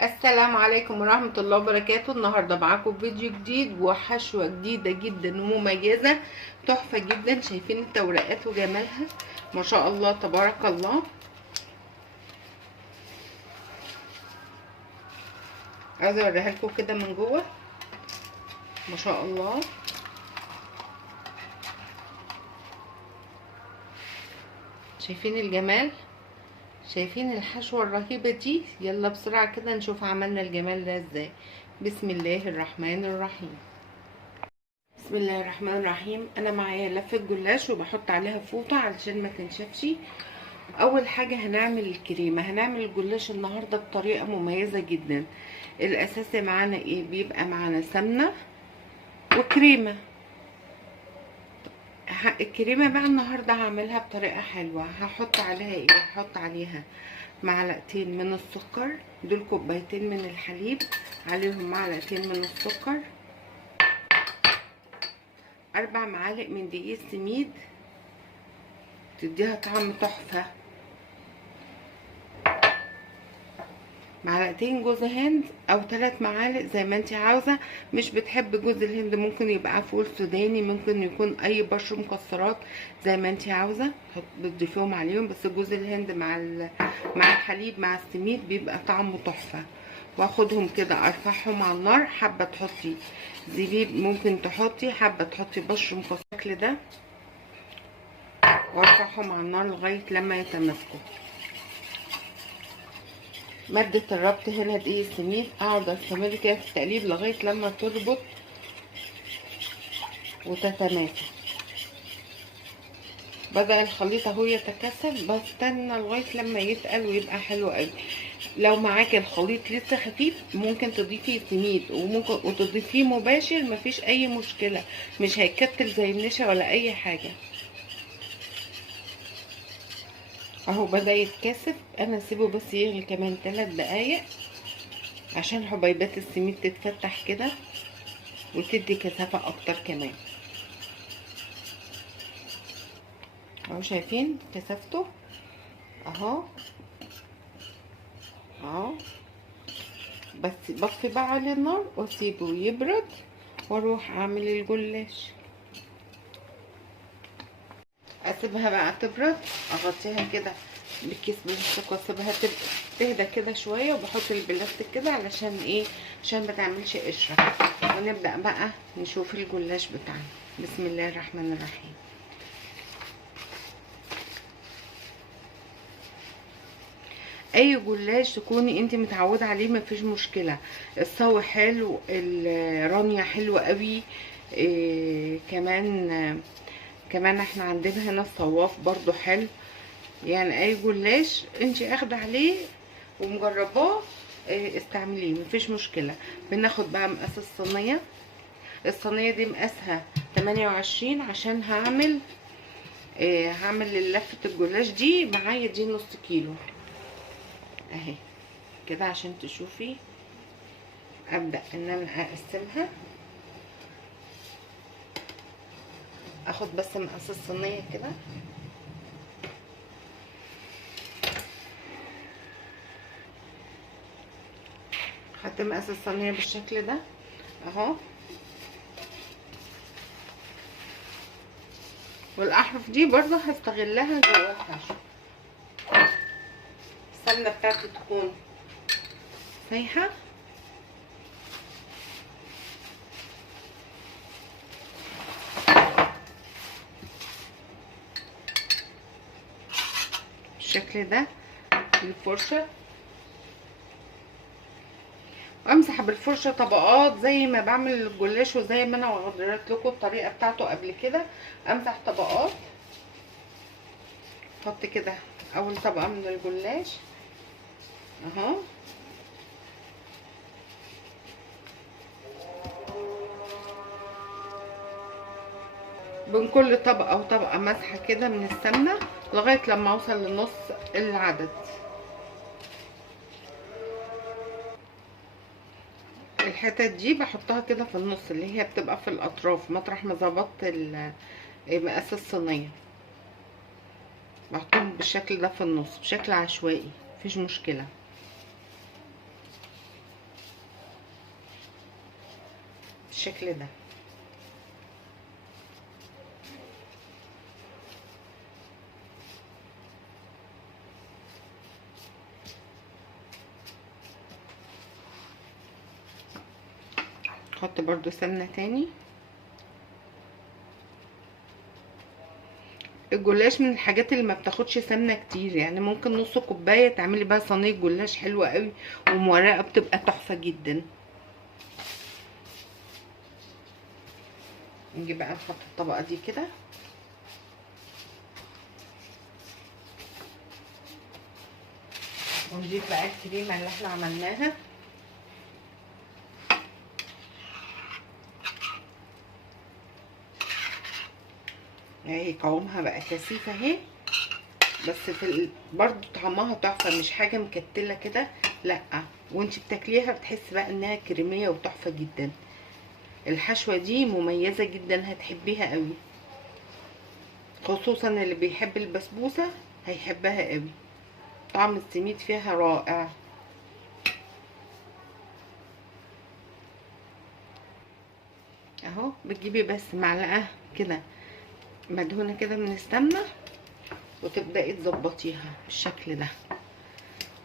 السلام عليكم ورحمة الله وبركاته. النهاردة معاكم فيديو جديد وحشوة جديدة جدا ومميزة تحفة جدا. شايفين التورقات وجمالها ما شاء الله تبارك الله. عايزة اوريها لكم كده من جوه ما شاء الله. شايفين الجمال، شايفين الحشوة الرهيبة دي. يلا بسرعة كده نشوف عملنا الجمال ده ازاي. بسم الله الرحمن الرحيم. بسم الله الرحمن الرحيم. انا معايا لفة جلاش وبحط عليها فوطة علشان ما تنشفش. اول حاجة هنعمل الكريمة. هنعمل الجلاش النهاردة بطريقة مميزة جدا. الاساسي معانا ايه؟ بيبقى معانا سمنة وكريمة. الكريمة بقى النهاردة هعملها بطريقة حلوة. هحط عليها ايه؟ هحط عليها معلقتين من السكر، دول كوبايتين من الحليب، عليهم معلقتين من السكر، 4 معالق من دقيق السميد تديها طعم تحفة، معلقتين جوز هند او 3 معالق زي ما انت عاوزة. مش بتحب جوز الهند ممكن يبقى فول سوداني، ممكن يكون اي بشر مكسرات زي ما انت عاوزة بتضيفيهم عليهم. بس جوز الهند مع الحليب مع السميد بيبقى طعمه تحفة. واخدهم كده ارفعهم على النار. حابة تحطي زبيب ممكن تحطي، حابة تحطي بشر مكسر ده، وارفعهم على النار لغاية لما يتماسكوا. مادة الربط هنا دقيق السميد. اقعد استمر كده في التقليب لغاية لما تربط وتتماسك. بدأ الخليط اهو يتكثف، بستنى لغاية لما يتقل ويبقى حلو قوي. لو معاكي الخليط لسه خفيف ممكن تضيفي سميد وممكن وتضيفيه مباشر، مفيش اي مشكلة، مش هيكتل زي النشا ولا اي حاجة. اهو بدأ يتكثف. انا اسيبه بس يغلي كمان 3 دقايق عشان حبيبات السميد تتفتح كده وتدي كثافة اكتر كمان. اهو شايفين كثافته اهو اهو. بس بطفي بقى على النار واسيبه يبرد واروح اعمل الجلاش. اسيبها بقى تبرد، اغطيها كده بالكيس بلاستيك واسيبها تهدى كده شويه، وبحط البلاستيك كده علشان ايه؟ عشان ما تعملش قشره. ونبدا بقى نشوف الجلاش بتاعنا. بسم الله الرحمن الرحيم. اي جلاش تكوني انت متعوده عليه مفيش مشكله. الصو حلو، الرانيا حلوه قوي. إيه كمان احنا عندنا هنا الصواف برضو حلو. يعني اي جلاش انت اخده عليه ومجرباه استعمليه مفيش مشكله. بناخد بقى مقاس الصينيه. الصينيه دي مقاسها 28 عشان هعمل لفه الجلاش دي. معايا دي نص كيلو اهي كده عشان تشوفي. ابدا ان انا اقسمها. اخد بس مقاس الصينيه كده. خدت مقاس الصينيه بالشكل ده اهو. والاحرف دي برضه هستغلها جوه الحشو. السمنه بتاعتي تكون سايحه. بالشكل ده بالفرشه، وامسح بالفرشه طبقات زي ما بعمل الجلاش، وزي ما انا وريت لكم الطريقه بتاعته قبل كده. امسح طبقات. احط كده اول طبقه من الجلاش اهو. بين كل طبقه وطبقه مسحه كده من السمنه لغايه لما اوصل لنص العدد. الحتت دي بحطها كده في النص، اللي هي بتبقى في الاطراف مطرح ما ظبطت مقاس الصينيه. بحطهم بالشكل ده في النص بشكل عشوائي مفيش مشكله. بالشكل ده. احط برضو سمنة تاني. الجلاش من الحاجات اللي ما بتاخدش سمنة كتير، يعني ممكن نص كوباية تعملي بقى صينية جلاش حلوة قوي ومورقة، بتبقى تحفة جدا. نيجي بقى نحط الطبقة دي كده، ونضيف بقى الكريمة اللي احنا عملناها. اهي قوامها بقى كثيف اهي، بس برضو طعمها تحفة، مش حاجة مكتلة كده، لا، وانتي بتاكليها بتحسي بقى انها كريمية وتحفة جدا. الحشوة دي مميزة جدا، هتحبيها قوي، خصوصا اللي بيحب البسبوسة هيحبها قوي. طعم السميد فيها رائع. اهو بتجيبي بس معلقة كده مدهونة كده من السمنة، وتبدأي تظبطيها بالشكل ده.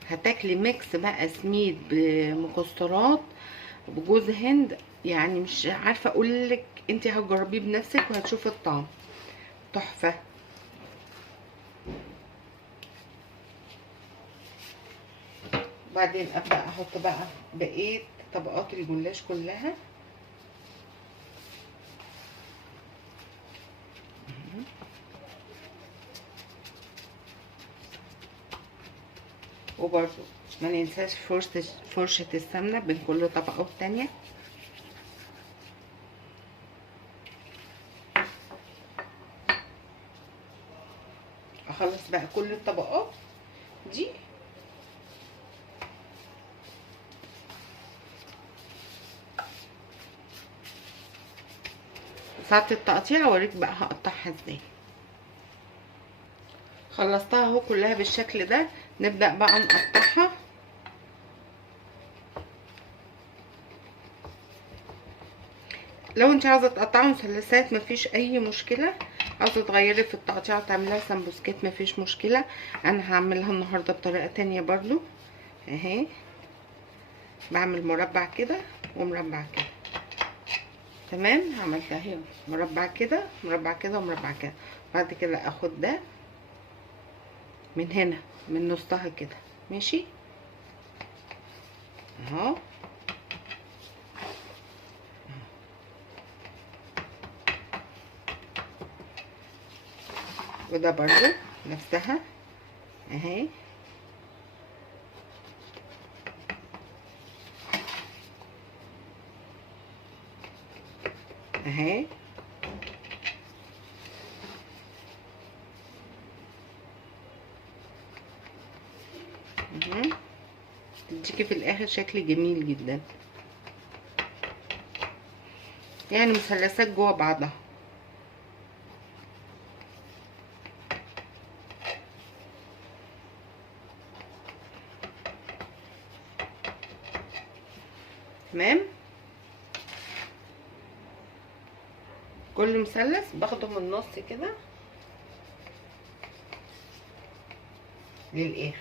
هتاكلي ميكس بقى سميد بمكسرات بجوز هند، يعني مش عارفة اقولك، انتي هتجربيه بنفسك وهتشوفي الطعم تحفة. وبعدين ابدأ احط بقى بقية طبقات الجلاش كلها. وبرضو ما ننساش فرشة السمنة بين كل طبقة والتانية. اخلص بقى كل الطبقات دي. ساعة التقطيع اوريك بقى هقطعها ازاي. خلصتها اهو كلها بالشكل ده. نبدأ بقى نقطعها. لو انت عاوزه تقطعي مثلثات مفيش اي مشكله، عاوزه تغيري في التقطيع وتعمليها سمبوسكات مفيش مشكله. انا هعملها النهارده بطريقه تانية برضو. اهي بعمل مربع كده ومربع كده، تمام. عملتها اهي مربع كده مربع كده ومربع كده. بعد كده اخد ده من هنا من نصها كده، ماشي اهو. وده برضو نفسها اهي. اهي تديكي في الاخر شكل جميل جدا، يعني مثلثات جوه بعضها. تمام. كل مثلث باخده من النص كده للاخر.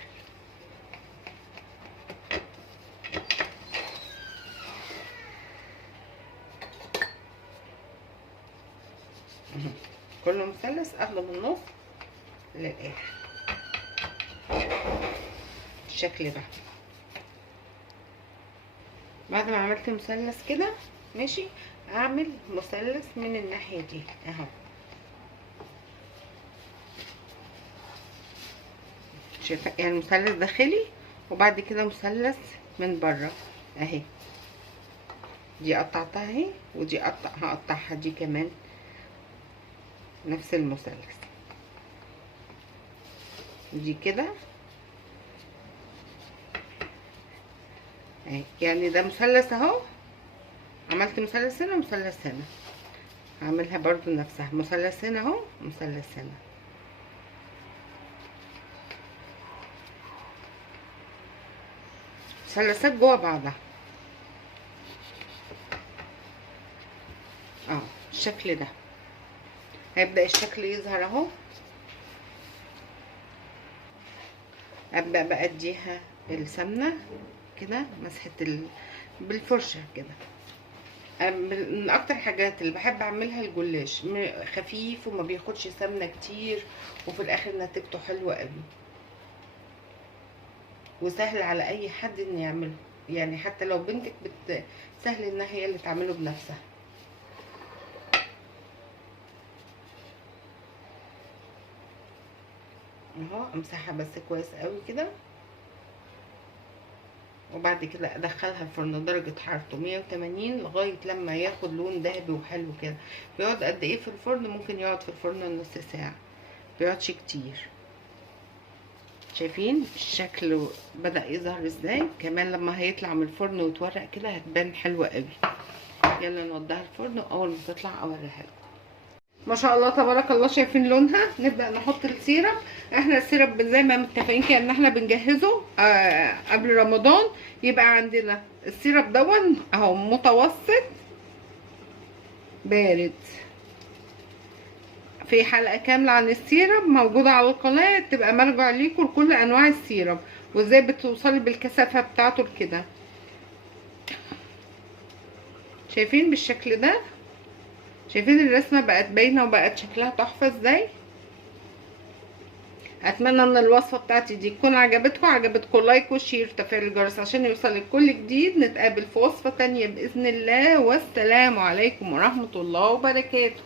كل مثلث اخده من النص للاخر بالشكل ده. بعد ما عملت مثلث كده ماشي، اعمل مثلث من الناحيه دي اهو. شايفه يعني مثلث داخلي، وبعد كده مثلث من بره اهي. دي قطعتها اهي، ودي هقطعها دي كمان نفس المثلث. دي كده اهي، يعني ده مثلث اهو. عملت مثلث هنا ومثلث هنا، هعملها برضو نفسها، مثلث هنا اهو مثلث هنا. مثلثات جوه بعضها. بالشكل ده. هيبدأ الشكل يظهر اهو. ابدأ بقى اديها السمنة كده، مسحة بالفرشة كده. من اكتر حاجات اللي بحب اعملها الجلاش، خفيف وما بياخدش سمنة كتير، وفي الاخر نتيجته حلوة قوي وسهل على اي حد ان يعمله. يعني حتى لو بنتك سهل انها هي اللي تعمله بنفسها. اهو امسحها بس كويس قوي كده، وبعد كده ادخلها الفرن درجة حرارته 180 لغاية لما ياخد لون ذهبي وحلو كده. بيقعد قد ايه في الفرن؟ ممكن يقعد في الفرن نص ساعة، بيقعدش كتير. شايفين الشكل بدأ يظهر ازاي؟ كمان لما هيطلع من الفرن ويتورق كده هتبان حلوة قوي. يلا نوديها الفرن، واول ما تطلع اوريها لكم. ما شاء الله تبارك الله. شايفين لونها؟ نبدأ نحط السيرب. احنا السيرب زي ما متفقين كده ان احنا بنجهزه قبل رمضان. يبقى عندنا السيرب دون اهو متوسط بارد. في حلقة كاملة عن السيرب موجودة على القناة، تبقى مرجع ليكم لكل انواع السيرب وازاي بتوصلي بالكثافة بتاعته كده. شايفين بالشكل ده؟ شايفين الرسمة بقت باينة وبقت شكلها تحفة ازاي؟ اتمنى ان الوصفة بتاعتي دي تكون عجبتكم لايك وشير وتفعيل الجرس عشان يوصلك كل جديد. نتقابل في وصفة تانية بإذن الله، والسلام عليكم ورحمة الله وبركاته.